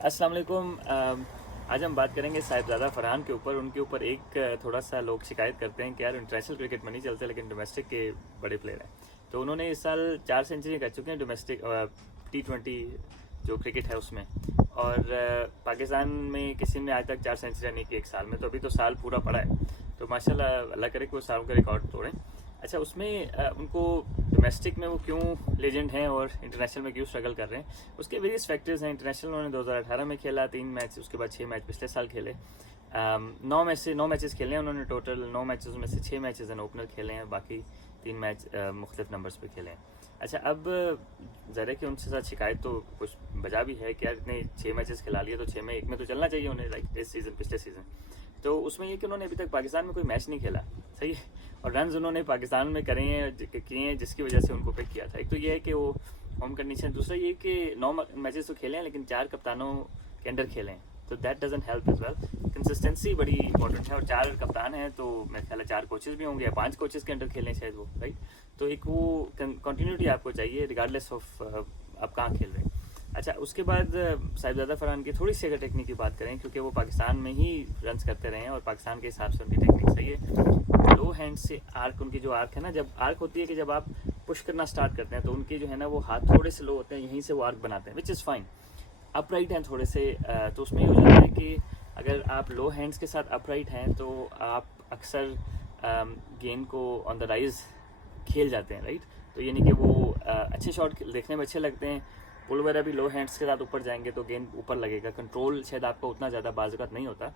अस्सलाम वालेकुम। आज हम बात करेंगे साहिबजादा फरहान के ऊपर। उनके ऊपर एक थोड़ा सा लोग शिकायत करते हैं कि यार इंटरनेशनल क्रिकेट में नहीं चलते लेकिन डोमेस्टिक के बड़े प्लेयर हैं। तो उन्होंने इस साल 4 सेंचुरी कर चुके हैं डोमेस्टिक T20 जो क्रिकेट है उसमें। और पाकिस्तान में किसी ने आज तक 4 सेंचुरियाँ नहीं की एक साल में। तो अभी तो साल पूरा पड़ा है, तो माशाल्लाह अल्लाह करे कि वो साल का रिकॉर्ड तोड़ें। अच्छा, उसमें उनको डोमेस्टिक में वो क्यों लेजेंड हैं और इंटरनेशनल में क्यों स्ट्रगल कर रहे हैं, उसके वेरियस फैक्टर्स हैं। इंटरनेशनल उन्होंने 2018 में खेला 3 मैच, उसके बाद 6 मैच पिछले साल खेले। 9 मैचेस खेले हैं उन्होंने टोटल। 9 मैचेस में से 6 मैचेस एन ओपनर खेले हैं, बाकी 3 मैच मुख्तलिफ नंबर्स पे खेले हैं। अच्छा, अब ज़रा कि उनसे साथ शिकायत तो कुछ बजा भी है कि यार इतने 6 मैचेस खिला लिए तो 6 में एक में तो चलना चाहिए उन्हें, लाइक इस सीज़न पिछले सीज़न। तो उसमें ये कि उन्होंने अभी तक पाकिस्तान में कोई मैच नहीं खेला, सही है। और रन उन्होंने पाकिस्तान में करे हैं किए हैं, जिसकी वजह से उनको पिक किया था। एक तो ये है कि वो होम कंडीशन, दूसरा ये कि 9 मैचेस तो खेले हैं लेकिन 4 कप्तानों के अंडर खेले हैं, तो that doesn't help as well. Consistency बड़ी इंपॉर्टेंट है, और 4 कप्तान हैं तो मेरे ख्याल है 4 कोचेस भी होंगे या 5 कोचेस के अंडर खेलें शायद वो, राइट। तो एक वो कंटिन्यूटी आपको चाहिए रिगार्डलेस ऑफ आप कहाँ खेल रहे हैं। अच्छा, उसके बाद साहिबजादा फरहान की थोड़ी सी अगर टेक्निक की बात करें, क्योंकि वो पाकिस्तान में ही रन्स करते रहे हैं और पाकिस्तान के हिसाब से उनकी टेक्निक सही है। लो हैंड से आर्क, उनकी जो आर्क है ना, जब आर्क होती है कि जब आप पुश करना स्टार्ट करते हैं तो उनके जो है ना वो हाथ थोड़े से लो होते हैं, यहीं से वो आर्क बनाते हैं, विच इज़ फाइन। अपराइट हैं थोड़े से, तो उसमें ये हो जाता है कि अगर आप लो हैंड्स के साथ अपराइट हैं तो आप अक्सर गेंद को ऑन द राइज खेल जाते हैं, राइट। तो यानी कि वो अच्छे शॉट देखने में अच्छे लगते हैं। पुल वगैरह भी लो हैंड्स के साथ ऊपर जाएंगे तो गेंद ऊपर लगेगा, कंट्रोल शायद आपका उतना ज़्यादा बाजुकात नहीं होता,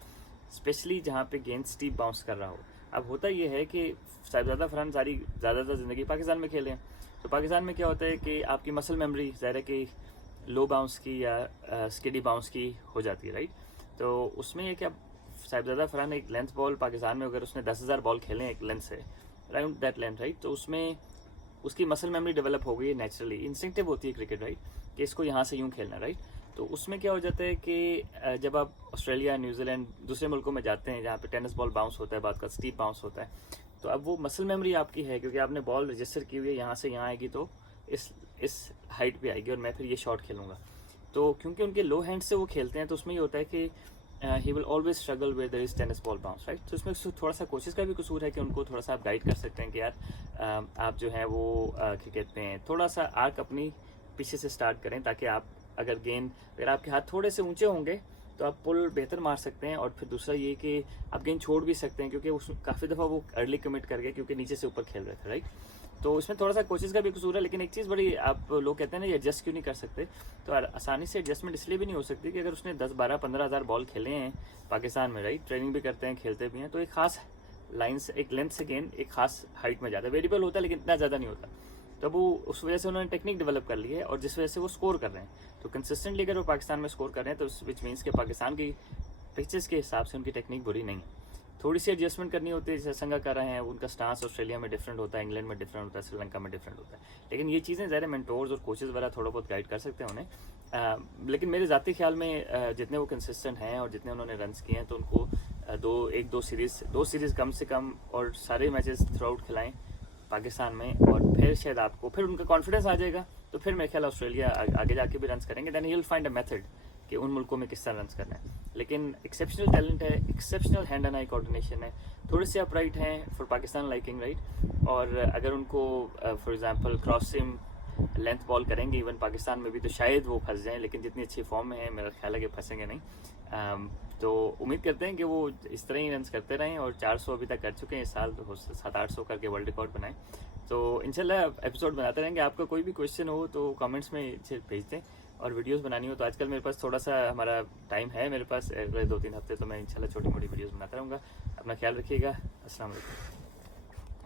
स्पेशली जहाँ पे गेंद स्टीप बाउंस कर रहा हो। अब होता ये है कि साहिबजादा फरहान सारी ज़्यादातर ज़िंदगी पाकिस्तान में खेले हैं, तो पाकिस्तान में क्या होता है कि आपकी मसल मेमोरी ज़ाहिर है कि लो बाउंस की या स्किडी बाउंस की हो जाती है, राइट। तो उसमें यह कि अब साहिबजादा फरहान एक लेंथ बॉल पाकिस्तान में अगर उसने 10,000 बॉल खेले एक लेंथ से, अराउंड दैट लेंथ, राइट, तो उसमें उसकी मसल मेमोरी डेवलप हो गई है नेचुरली। इंस्टिंक्टिव होती है क्रिकेट, राइट, कि इसको यहाँ से यूँ खेलना, राइट। तो उसमें क्या हो जाता है कि जब आप ऑस्ट्रेलिया, न्यूजीलैंड, दूसरे मुल्कों में जाते हैं जहाँ पे टेनिस बॉल बाउंस होता है, बाद का स्टीप बाउंस होता है, तो अब वो मसल मेमोरी आपकी है क्योंकि आपने बॉल रजिस्टर की हुई है, यहाँ से यहाँ आएगी तो इस हाइट पे आएगी और मैं फिर ये शॉट खेलूँगा। तो क्योंकि उनके लो हैंड से वो खेलते हैं तो उसमें ये होता है कि he will always struggle with their is tennis ball bounce, right. तो इसमें थोड़ा सा कोशिश का भी कसूर है कि उनको थोड़ा सा आप गाइड कर सकते हैं कि यार आप जो है वो क्रिकेट में थोड़ा सा आर्क अपनी पीछे से स्टार्ट करें, ताकि आप अगर आपके हाथ थोड़े से ऊंचे होंगे तो आप पुल बेहतर मार सकते हैं। और फिर दूसरा ये कि आप गेंद छोड़ भी सकते हैं, क्योंकि उस काफ़ी दफ़ा वो अर्ली कमिट कर गए क्योंकि नीचे से ऊपर खेल रहे थे, राइट। तो इसमें थोड़ा सा कोशिश का भी कसूर है। लेकिन एक चीज़ बड़ी, आप लोग कहते हैं ना ये एडजस्ट क्यों नहीं कर सकते, तो आसानी से एडजस्टमेंट इसलिए भी नहीं हो सकती कि अगर उसने 10, 12, 15 हज़ार बॉल खेले हैं पाकिस्तान में, राइट, ट्रेनिंग भी करते हैं, खेलते भी हैं, तो एक खास लाइन से, एक लेंथ से गेंद एक खास हाइट में जाता है। वेरिएबल होता है लेकिन इतना ज़्यादा नहीं होता। तो वो उस वजह से उन्होंने टेक्निक डेवलप कर ली है और जिस वजह से वो स्कोर कर रहे हैं। तो कंसिस्टेंटली अगर वो पाकिस्तान में स्कोर कर रहे हैं तो विच मीन्स के पाकिस्तान की पिचेस के हिसाब से उनकी टेक्निक बुरी नहीं है। थोड़ी सी एडजस्टमेंट करनी होती है, जैसे संगा कर रहे हैं, उनका स्टांस ऑस्ट्रेलिया में डिफरेंट होता है, इंग्लैंड में डिफरेंट होता है, श्रीलंका में डिफरेंट होता है। लेकिन ये चीज़ें ज़्यादा मेंटोर्स और कोचेज़ वगैरह थोड़ा बहुत गाइड कर सकते हैं उन्हें। लेकिन मेरे ज़ाती ख्याल में जितने वो कंसिस्टेंट हैं और जितने उन्होंने रन्स किए हैं तो उनको दो सीरीज़ कम से कम और सारे मैचेस थ्रू आउट खिलाएँ पाकिस्तान में, और फिर शायद आपको फिर उनका कॉन्फिडेंस आ जाएगा। तो फिर मेरे ख्याल ऑस्ट्रेलिया आगे जाके भी रन्स करेंगे, then he will find a method कि उन मुल्कों में किस तरह रन्स करना है। लेकिन एक्सेप्शनल टैलेंट है, exceptional hand and eye coordination है, थोड़े से अपराइट हैं फॉर पाकिस्तान लाइकिंग, राइट। और अगर उनको for example cross SIM length ball करेंगे इवन पाकिस्तान में भी तो शायद वो फंस जाएं, लेकिन जितनी अच्छी फॉर्म में है मेरा ख्याल है कि फंसेंगे नहीं। तो उम्मीद करते हैं कि वो इस तरह ही रन्स करते रहें, और 400 अभी तक कर चुके हैं इस साल, तो 700-800 करके वर्ल्ड रिकॉर्ड बनाएं। तो इंशाल्लाह एपिसोड बनाते रहेंगे। आपका कोई भी क्वेश्चन हो तो कमेंट्स में भेज दें, और वीडियोस बनानी हो तो आजकल मेरे पास थोड़ा सा हमारा टाइम है मेरे पास, अगले 2-3 हफ्ते तो मैं इंशाल्लाह छोटी मोटी वीडियोस बनाता रहूँगा। अपना ख्याल रखिएगा। अस्सलाम वालेकुम।